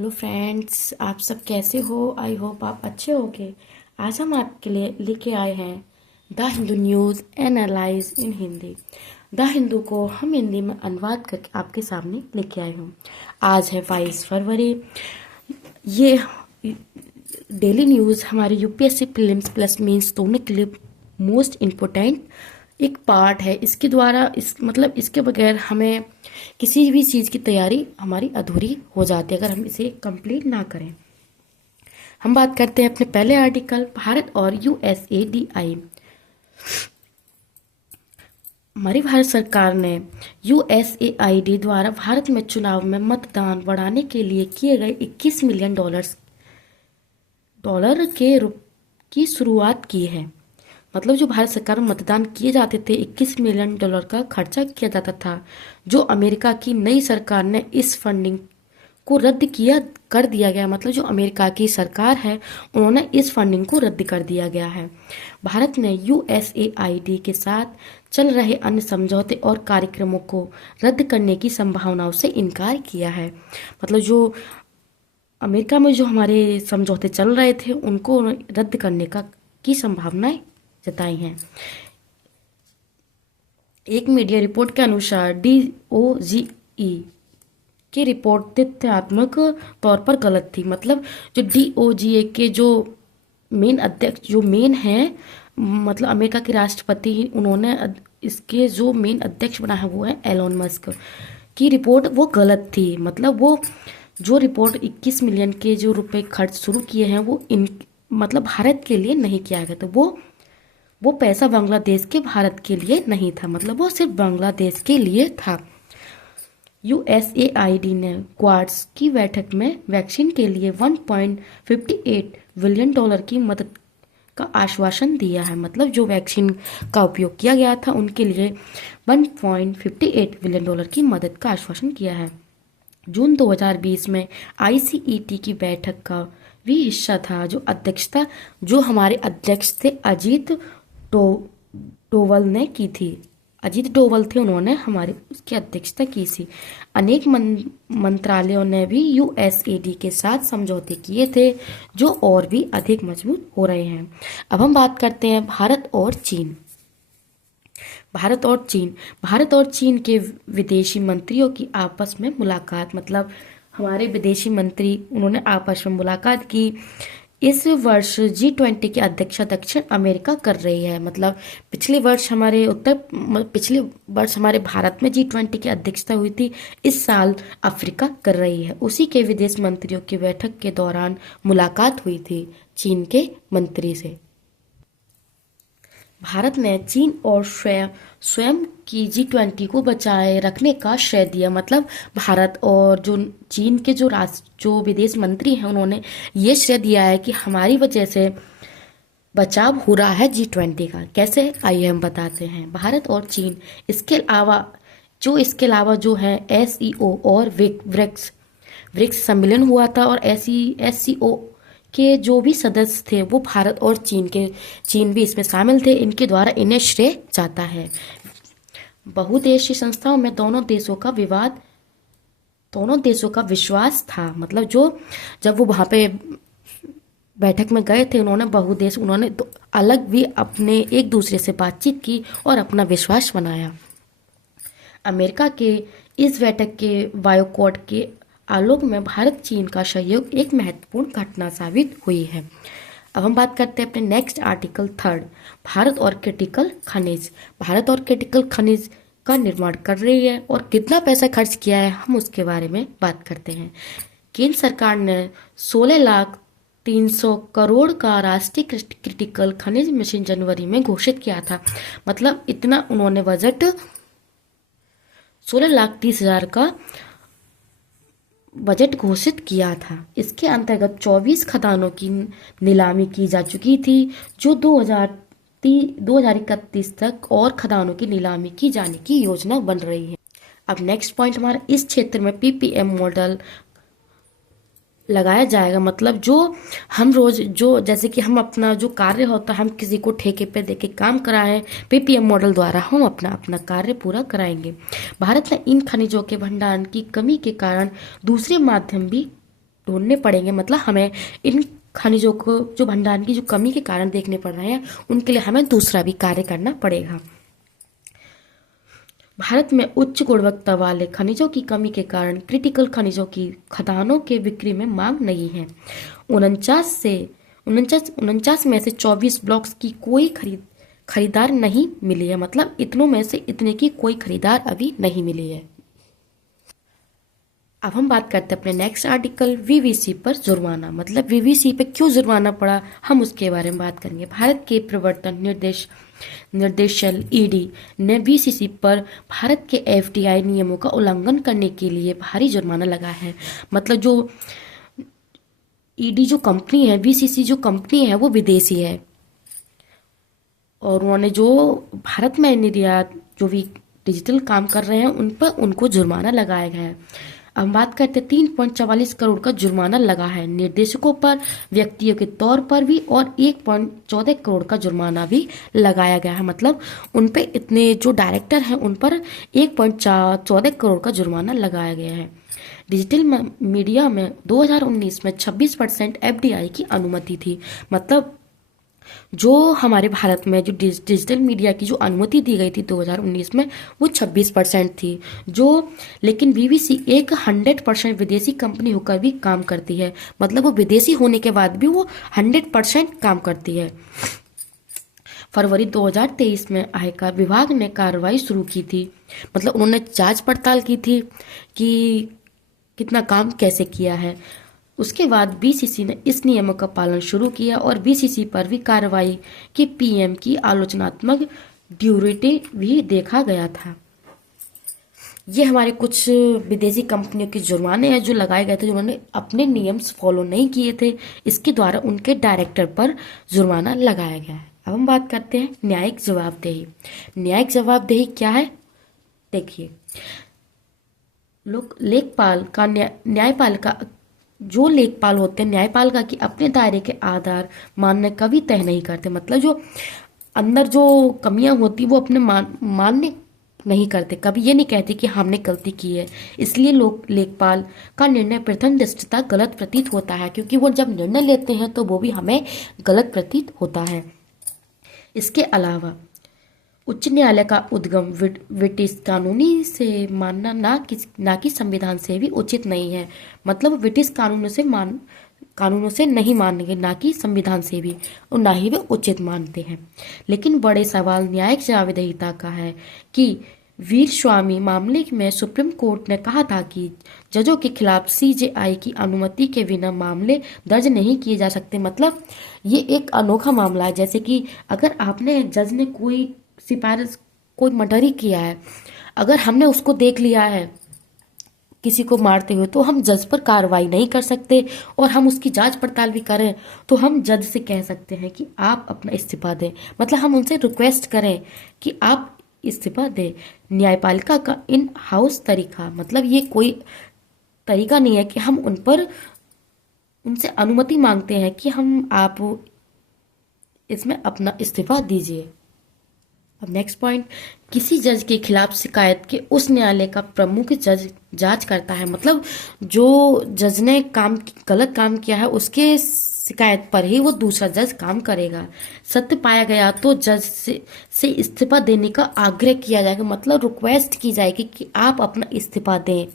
Hello friends, आप सब कैसे हो? आई होप आप अच्छे होगे। आज हम आपके लिए लेके आए हैं the Hindu news analyse in Hindi. The Hindu को हम हिंदी में अनुवाद करके आपके सामने लेके आए हूँ। आज है 22 फरवरी। ये डेली न्यूज़ हमारे यूपीएससी प्रीलिम्स प्लस मेंस दोनों के लिए मोस्ट इम्पोर्टेंट एक पार्ट है। इसके द्वारा इसके बगैर हमें किसी भी चीज़ की तैयारी हमारी अधूरी हो जाती है अगर हम इसे कंप्लीट ना करें। हम बात करते हैं अपने पहले आर्टिकल, भारत और यूएसएडीआई। हमारी भारत सरकार ने यूएसएआईडी द्वारा भारत में चुनाव में मतदान बढ़ाने के लिए किए गए 21 मिलियन डॉलर की शुरुआत की है। मतलब जो भारत सरकार में मतदान किए जाते थे, 21 मिलियन डॉलर का खर्चा किया जाता था, जो अमेरिका की नई सरकार ने इस फंडिंग को रद्द किया कर दिया गया। मतलब जो अमेरिका की सरकार है उन्होंने इस फंडिंग को रद्द कर दिया गया है। भारत ने यूएसएआईडी के साथ चल रहे अन्य समझौते और कार्यक्रमों को रद्द करने की संभावनाओं से इनकार किया है। मतलब जो अमेरिका में जो हमारे समझौते चल रहे थे उनको रद्द करने की संभावनाएं जताई हैं। एक मीडिया रिपोर्ट के अनुसार डीओजीई की रिपोर्ट तथ्यात्मक तौर पर गलत थी। मतलब जो डीओजीए के जो मेन अध्यक्ष जो मेन है, मतलब अमेरिका के राष्ट्रपति, उन्होंने इसके जो मेन अध्यक्ष बना है वो है एलोन मस्क की रिपोर्ट वो गलत थी। मतलब वो जो रिपोर्ट 21 मिलियन के जो रुपए खर्च शुरू किए हैं वो इन मतलब भारत के लिए नहीं किया गया। तो वो पैसा बांग्लादेश के भारत के लिए नहीं था, मतलब वो सिर्फ बांग्लादेश के लिए था। यूएसएआईडी ने क्वाड्स की बैठक में वैक्सीन के लिए 1.58 बिलियन डॉलर की मदद का आश्वासन दिया है। मतलब जो वैक्सीन का उपयोग किया गया था उनके लिए 1.58 बिलियन डॉलर की मदद का आश्वासन किया है। जून 2020 में आईसीईटी की बैठक का भी हिस्सा था, जो हमारे अध्यक्ष थे डोवल ने की थी। अजीत डोवल थे, उन्होंने हमारी उसकी अध्यक्षता की थी। अनेक मंत्रालयों ने भी यूएसएडी के साथ समझौते किए थे जो और भी अधिक मजबूत हो रहे हैं। अब हम बात करते हैं भारत और चीन। भारत और चीन के विदेशी मंत्रियों की आपस में मुलाकात। मतलब हमारे विदेशी मंत्री उन्होंने आपस में मुलाकात की। इस वर्ष G20 की अध्यक्षता दक्षिण अमेरिका कर रही है। मतलब पिछले वर्ष हमारे भारत में G20 की अध्यक्षता हुई थी, इस साल अफ्रीका कर रही है। उसी के विदेश मंत्रियों की बैठक के दौरान मुलाकात हुई थी चीन के मंत्री से। भारत ने चीन और स्वयं की G20 को बचाए रखने का श्रेय दिया। मतलब भारत और जो चीन के जो विदेश मंत्री हैं उन्होंने ये श्रेय दिया है कि हमारी वजह से बचाव हो रहा है G20 का। कैसे, आइए हम बताते हैं। भारत और चीन इसके अलावा जो है SEO और ब्रिक्स सम्मेलन हुआ था, और SCO के जो भी सदस्य थे वो भारत और चीन भी इसमें शामिल थे। इनके द्वारा इन्हें श्रेय जाता है। बहुदेशीय संस्थाओं में दोनों देशों का विश्वास था। मतलब जब वो वहां पे बैठक में गए थे उन्होंने अलग भी अपने एक दूसरे से बातचीत की और अपना विश्वास बनाया। अमेरिका के इस बैठक के बायकॉट के आलोक में भारत चीन का सहयोग एक महत्वपूर्ण घटना साबित हुई है। अब हम बात करते हैं अपने नेक्स्ट आर्टिकल 3, भारत और क्रिटिकल खनिज का निर्माण कर रही है और कितना पैसा खर्च किया है हम उसके बारे में बात करते हैं। केंद्र सरकार ने 16,300 करोड़ का राष्ट्रीय क्रिटिकल खनिज मिशन जनवरी में घोषित किया था। मतलब इतना उन्होंने बजट 16,30,000 का बजट घोषित किया था। इसके अंतर्गत 24 खदानों की नीलामी की जा चुकी थी, जो 2031 तक और खदानों की नीलामी की जाने की योजना बन रही है। अब नेक्स्ट पॉइंट हमारा, इस क्षेत्र में पीपीएम मॉडल लगाया जाएगा। मतलब जैसे कि हम अपना जो कार्य होता है हम किसी को ठेके पे देके काम कराएं, पीपीएम मॉडल द्वारा हम अपना कार्य पूरा कराएंगे। भारत ने इन खनिजों के भंडारण की कमी के कारण दूसरे माध्यम भी ढूंढने पड़ेंगे। मतलब हमें इन खनिजों को जो भंडारण की जो कमी के कारण देखने पड़ रहे हैं, उनके लिए हमें दूसरा भी कार्य करना पड़ेगा। भारत में उच्च गुणवत्ता वाले खनिजों की कमी के कारण क्रिटिकल खनिजों की खदानों के बिक्री में मांग नहीं है। 49 में से 24 ब्लॉक्स की कोई खरीदार नहीं मिली है। मतलब इतनों में से इतने की कोई खरीदार अभी नहीं मिली है। अब हम बात करते हैं अपने नेक्स्ट आर्टिकल वीवीसी पर जुर्माना। मतलब वीवीसी पे क्यों जुर्माना पड़ा, हम उसके बारे में बात करेंगे। भारत के प्रवर्तन निर्देशालय ईडी ने वीसीसी पर भारत के एफडीआई नियमों का उल्लंघन करने के लिए भारी जुर्माना लगा है। मतलब जो ईडी जो कंपनी है, वीसीसी जो कंपनी है, वो विदेशी है और उन्होंने जो भारत में निर्यात जो भी डिजिटल काम कर रहे हैं उन पर उनको जुर्माना लगाया गया है। अब हम बात करते हैं 3.44 करोड़ का जुर्माना लगा है निर्देशकों पर, व्यक्तियों के तौर पर भी, और 1.14 करोड़ का जुर्माना भी लगाया गया है। मतलब उन पे इतने जो डायरेक्टर हैं उन पर 1.14 करोड़ का जुर्माना लगाया गया है। डिजिटल मीडिया में 2019 में 26% एफडीआई की अनुमति थी। मतलब जो हमारे भारत में जो डिजिटल मीडिया की जो अनुमति दी गई थी 2019 में, वो 26% थी। जो लेकिन बीबीसी एक 100% विदेशी कंपनी होकर भी काम करती है। मतलब वो विदेशी होने के बाद भी वो 100% काम करती है। फरवरी 2023 में आयकर विभाग ने कार्रवाई शुरू की थी। मतलब उन्होंने जांच पड़ताल की थी कि कितना काम कैसे किया है। उसके बाद बीसीसी ने इस नियमों का पालन शुरू किया और बीसीसी पर भी कार्रवाई की पीएम की आलोचनात्मक ड्यूरेटी भी देखा गया था। ये हमारे कुछ विदेशी कंपनियों के जुर्माने हैं जो लगाए गए थे, जिन्होंने अपने नियम्स फॉलो नहीं किए थे। इसके द्वारा उनके डायरेक्टर पर जुर्माना लगाया गया है। अब हम बात करते हैं न्यायिक जवाबदेही। न्यायिक जवाबदेही क्या है, देखिए। लोक लेखपाल का न्यायपालिका जो लेखपाल होते हैं न्यायपालिका की अपने दायरे के आधार मानने कभी तय नहीं करते। मतलब जो अंदर जो कमियां होती वो अपने मानने नहीं करते, कभी ये नहीं कहते कि हमने गलती की है। इसलिए लोग लेखपाल का निर्णय प्रथम दृष्टया गलत प्रतीत होता है, क्योंकि वो जब निर्णय लेते हैं तो वो भी हमें गलत प्रतीत होता है। इसके अलावा उच्च न्यायालय का उद्गम ब्रिटिश कानूनी से मानना ना कि संविधान से भी उचित नहीं है। मतलब ब्रिटिश कानूनों से नहीं मानेंगे, ना कि संविधान से भी, और ना ही वे उचित मानते हैं। लेकिन बड़े सवाल न्यायिक जवाबदेहिता का है कि वीर स्वामी मामले में सुप्रीम कोर्ट ने कहा था कि जजों के खिलाफ सीजेआई की अनुमति के बिना मामले दर्ज नहीं किए जा सकते। मतलब ये एक अनोखा मामला है। जैसे कि अगर आपने जज ने कोई सिफारिश कोई मर्डर ही किया है, अगर हमने उसको देख लिया है किसी को मारते हुए, तो हम जज पर कार्रवाई नहीं कर सकते, और हम उसकी जांच पड़ताल भी करें तो हम जज से कह सकते हैं कि आप अपना इस्तीफा दें। मतलब हम उनसे रिक्वेस्ट करें कि आप इस्तीफा दें। न्यायपालिका का इन हाउस तरीका, मतलब ये कोई तरीका नहीं है कि हम उनसे अनुमति मांगते हैं कि आप इसमें अपना इस्तीफा दीजिए। अब नेक्स्ट पॉइंट, किसी जज के खिलाफ शिकायत के उस न्यायालय का प्रमुख जज जांच करता है। मतलब जो जज ने गलत काम किया है उसके शिकायत पर ही वो दूसरा जज काम करेगा। सत्य पाया गया तो जज से इस्तीफा देने का आग्रह किया जाएगा। मतलब रिक्वेस्ट की जाएगी कि आप अपना इस्तीफा दें।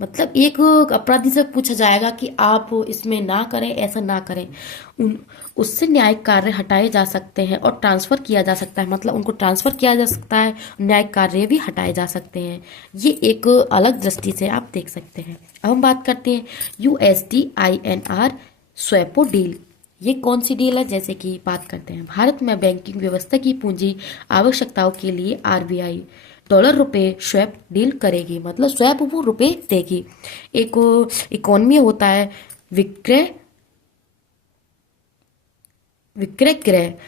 मतलब एक अपराधी से पूछा जाएगा कि आप इसमें ना करें, ऐसा ना करें। उससे न्यायिक कार्य हटाए जा सकते हैं और ट्रांसफर किया जा सकता है। मतलब उनको ट्रांसफर किया जा सकता है, न्यायिक कार्य भी हटाए जा सकते हैं। ये एक अलग दृष्टि से आप देख सकते हैं। अब हम बात करते हैं USD-INR स्वैपो डील। ये कौन सी डील है, जैसे कि बात करते हैं भारत में बैंकिंग व्यवस्था की पूंजी आवश्यकताओं के लिए RBI $रुपए स्वैप डील करेगी। मतलब स्वैप वो रुपए देगी। एक इकोनॉमी होता है विक्रय क्रय,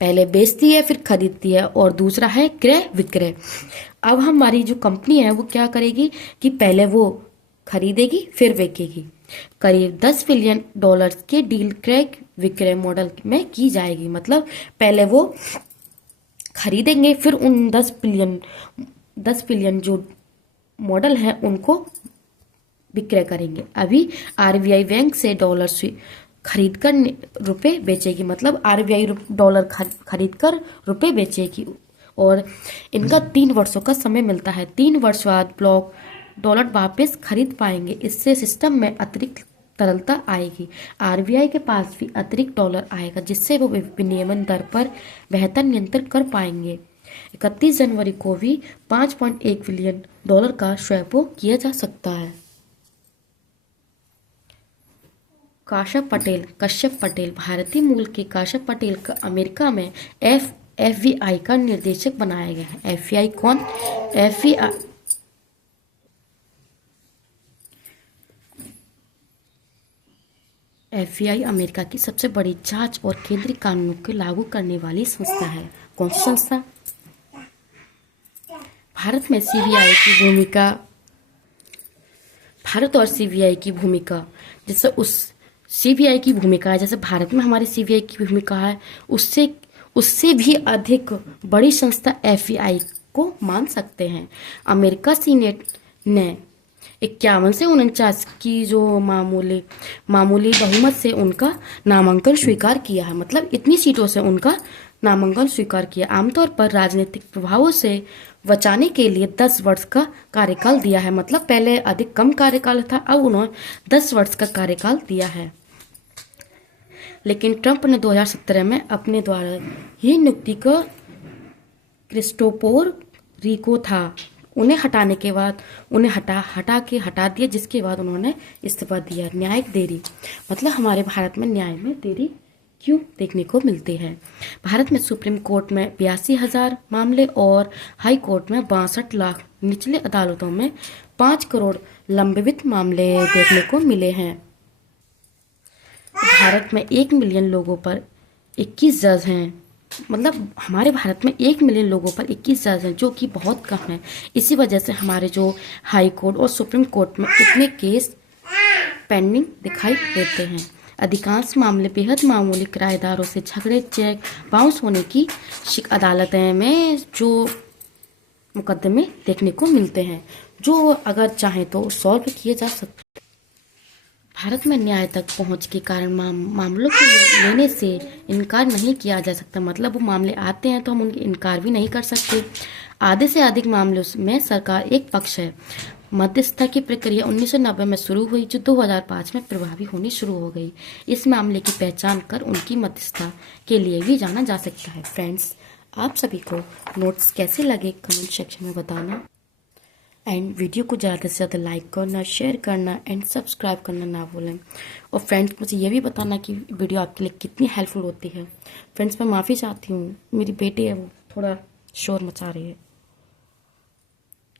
पहले बेचती है फिर खरीदती है, और दूसरा है क्रय विक्रय। अब हमारी जो कंपनी है वो क्या करेगी कि पहले वो खरीदेगी फिर बेचेगी। करीब $10 बिलियन के डील क्रय विक्रय मॉडल में की जाएगी। मतलब पहले वो खरीदेंगे फिर उन 10 बिलियन जो मॉडल हैं उनको विक्रय करेंगे। अभी आरबीआई बैंक से डॉलर खरीद कर रुपए बेचेगी, मतलब आरबीआई डॉलर खरीद कर रुपए बेचेगी। और इनका 3 वर्षों का समय मिलता है। 3 वर्ष बाद ब्लॉक डॉलर वापस खरीद पाएंगे। इससे सिस्टम में अतिरिक्त तरलता आएगी। आरबीआई के पास भी अतिरिक्त डॉलर आएगा, जिससे वो विनिमय दर पर बेहतर नियंत्रण कर पाएंगे। 31 जनवरी को भी $5.1 बिलियन का स्वैप किया जा सकता है। कश्यप पटेल भारतीय मूल के कश्यप पटेल का अमेरिका में एफबीआई का निर्देशक बनाया गया है। एफबीआई कौन? एफबीआई अमेरिका की सबसे बड़ी जांच और केंद्रीय कानूनों को लागू करने वाली संस्था है। कौन सी संस्था? भारत में सीबीआई की भूमिका, भारत और सीबीआई की भूमिका, जैसे उस सीबीआई की भूमिका है, जैसे भारत में हमारी सीबीआई की भूमिका है, उससे भी अधिक बड़ी संस्था एफबीआई को मान सकते हैं। अमेरिका सीनेट ने 51 से 49 की जो मामूली बहुमत से उनका नामांकन स्वीकार किया है, मतलब इतनी सीटों से उनका नामांकन स्वीकार किया। आमतौर पर राजनीतिक प्रभावों से बचाने के लिए 10 वर्ष का कार्यकाल दिया है, मतलब पहले अधिक कम कार्यकाल था, अब उन्होंने 10 वर्ष का कार्यकाल दिया है। लेकिन ट्रंप ने 2017 में अपने द्वारा ही नियुक्ति को क्रिस्टोफर रिको था, उन्हें हटाने के बाद उन्हें हटा दिया, जिसके बाद उन्होंने इस्तीफा दिया। न्यायिक देरी, मतलब हमारे भारत में न्याय में देरी क्यों देखने को मिलती है? भारत में सुप्रीम कोर्ट में 82,000 मामले और हाई कोर्ट में 62 लाख, निचले अदालतों में 5 करोड़ लंबित मामले देखने को मिले हैं। भारत में 1 मिलियन लोगों पर 21 जज हैं, मतलब हमारे भारत में 1 मिलियन लोगों पर 21 जज हैं, जो कि बहुत कम है। इसी वजह से हमारे जो हाई कोर्ट और सुप्रीम कोर्ट में इतने केस पेंडिंग दिखाई देते हैं। अधिकांश मामले बेहद मामूली किराएदारों से झगड़े, चेक बाउंस होने की अदालतें में जो मुकदमे देखने को मिलते हैं, जो अगर चाहें तो सॉल्व किए जा सकते हैं। भारत में न्याय तक पहुंच के कारण मामलों को लेने से इनकार नहीं किया जा सकता, मतलब वो मामले आते हैं तो हम उनके इनकार भी नहीं कर सकते। आधे से अधिक मामलों में सरकार एक पक्ष है। मध्यस्थता की प्रक्रिया 1990 में शुरू हुई, जो 2005 में प्रभावी होनी शुरू हो गई। इस मामले की पहचान कर उनकी मध्यस्थता के लिए भी जाना जा सकता है। फ्रेंड्स, आप सभी को नोट्स कैसे लगे कमेंट सेक्शन में बताना, एंड वीडियो को ज़्यादा से ज़्यादा लाइक करना, शेयर करना एंड सब्सक्राइब करना ना भूलें। और फ्रेंड्स, मुझे ये भी बताना कि वीडियो आपके लिए कितनी हेल्पफुल होती है। फ्रेंड्स, मैं माफ़ी चाहती हूँ, मेरी बेटी है वो थोड़ा शोर मचा रही है।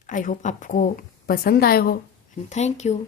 आई होप आपको पसंद आए हो, एंड थैंक यू।